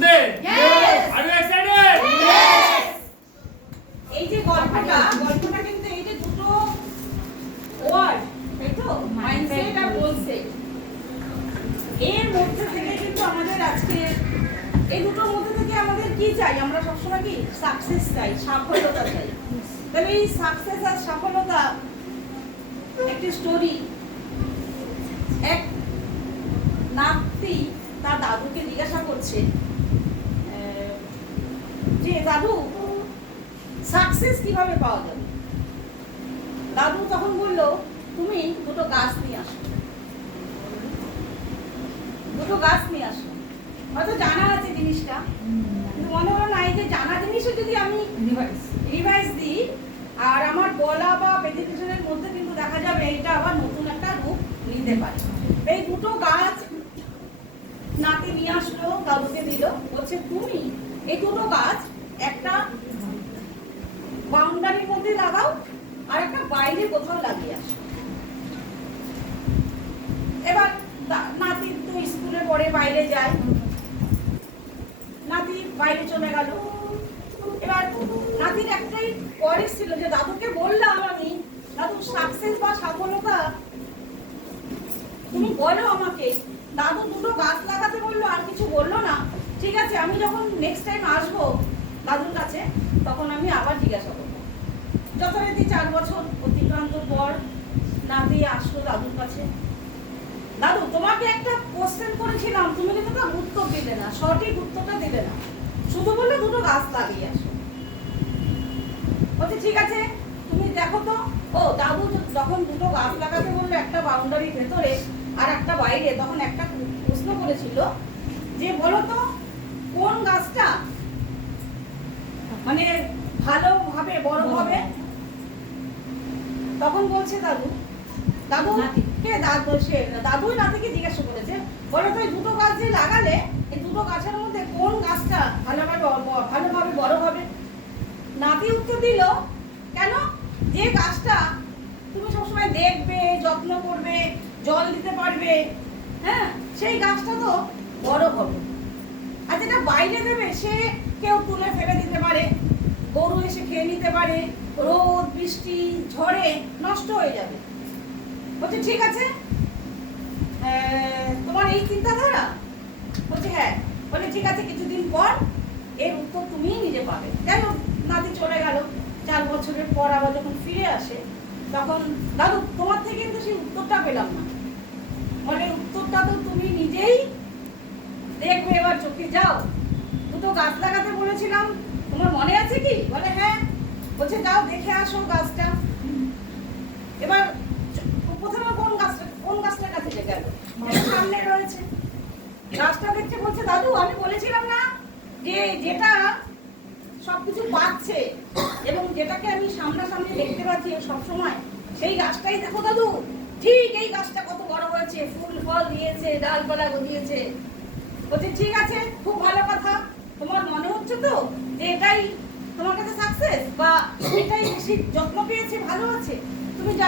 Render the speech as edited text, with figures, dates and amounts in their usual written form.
today? Yes. Are you excited? Yes. এই যে গল্পটা কিন্তু এই যে দুটো ওয়ার্ড, তাই তো, মাইন্ডসেট আর গোলসেট, এর মধ্যে থেকে কিন্তু আমাদের আজকে এই দুটোর মধ্যে থেকে আমাদের কি চাই? আমরা সবসময় কি সাকসেস চাই, সাফল্যতা চাই। তাহলে এই সাকসেস আর সাফল্যতা একটি স্টোরি। এক নাতি তার দাদুকে জিজ্ঞাসা করছে যে দাদু সাকসেস কিভাবে পাওয়া যাবে? দাদু তখন বলল, তুমি দুটো গাছ নিয়ে আসো, দুটো গাছ নিয়ে আসো। হয়তো জানা আছে জিনিসটা, কিন্তু মনে হলো না এই যে জানা জিনিসও যদি আমি রিভাইজ দিই আর আমার বলা বা প্রেজেন্টেশনের মধ্যে কিন্তু দেখা যাবে এটা আবার নতুন একটা রূপ নিতে পারে। এই দুটো গাছ নাতি নিয়ে আসলো, দাদুকে দিল, বলছে তুমি এই দুটো গাছ একটা বাউন্ডারির মধ্যে লাগাও আর একটা বাইরে কোথাও লাগিয়ে আসো। এবার নাতি তো স্কুলে পড়ে বাইরে যায়, নাতি বাইরে চলে গেল। এবার নাতির একটাই কোয়ারিজ ছিল যে দাদুকে বললাম আমি, দাদু সাকসেস বা সফলতা তুমি বলো আমাকে। দাদু দুটো গাছ লাগাতে বললো, আর কিছু বললো না। ঠিক আছে, আমি যখন নেক্সট টাইম আসবো দাদুর কাছে তখন আমি আবার জিজ্ঞাসা করবো। যথারীতি 4 বছর অতিক্রান্ত পর নাতি আসলো দাদুর কাছে। দাদু তোমাকে একটা কোশ্চেন করেছিলাম, তুমি কিন্তু তার উত্তর দিলে না, সঠিক উত্তরটা দিলে না, শুধু বললে দুটো গাছ লাগিয়ে আসো। বলছে ঠিক আছে তুমি দেখো তো। ও দাদু যখন দুটো গাছ লাগাতে বললো একটা বাউন্ডারির ভেতরে আর একটা বাইরে, তখন একটা প্রশ্ন করেছিল যে বলো তো কোন গাছটা মানে ভালোভাবে বড় হবে? তখন বলছে দাদু কে দাদুই নাতিকে জিজ্ঞাসা করেছে, বলো তো এই দুটো গাছ যে লাগালে এই দুটো গাছের মধ্যে কোন গাছটা ভালোভাবে বড় হবে? নাতি উত্তর দিল, কেন? যে গাছটা তুমি সবসময় দেখবে, যত্ন করবে, জল দিতে পারবে, হ্যাঁ, সেই গাছটা তো বড় হবে। আর যেটা বাইরে দেবে সে কেউ তুলে ফেলে দিতে পারে, গরু এসে খেয়ে নিতে পারে, রোদ বৃষ্টি ঝড়ে নষ্ট হয়ে যাবে। বলছে ঠিক আছে, তোমার এই চিন্তাধারা? বলছে হ্যাঁ। বলে ঠিক আছে, কিছুদিন পর এর উত্তর তুমিই নিজে পাবে। যাই হোক, নাতি চলে গেল। 4 বছরের পর আবার যখন ফিরে আসে তখন দাদু তোমার থেকে কিন্তু সেই উত্তরটা পেলাম না। বলে উত্তরটা তো তুমি নিজেই দেখবে, এবার চোখে যাও। দুটো গাছ লাগাতে বলেছিলাম, তোমার মনে আছে কি? বলে হ্যাঁ। বলছে যাও দেখে আসো গাছটা। এবার প্রথমে কোন গাছটার কাছে গেল? সামনে রয়েছে গাছটা, দেখছে, বলছে দাদু আমি বলেছিলাম না যে যেটা সবকিছু পাচ্ছে এবং যেটাকে আমি সামনাসামনি দেখতে পাচ্ছি সবসময়, সেই গাছটাই দেখো দাদু। ঠিক এই গাছটা কত বড় হয়েছে, ফুল ফল দিয়েছে, ডালপালা গজিয়েছে। বলছে ঠিক আছে, খুব ভালো কথা। তোমার মনে হচ্ছে তো যে এটাই তোমার কাছে সাকসেস বা এটাই বেশি যত্ন পেয়েছে, ভালো আছে? তুমি যাও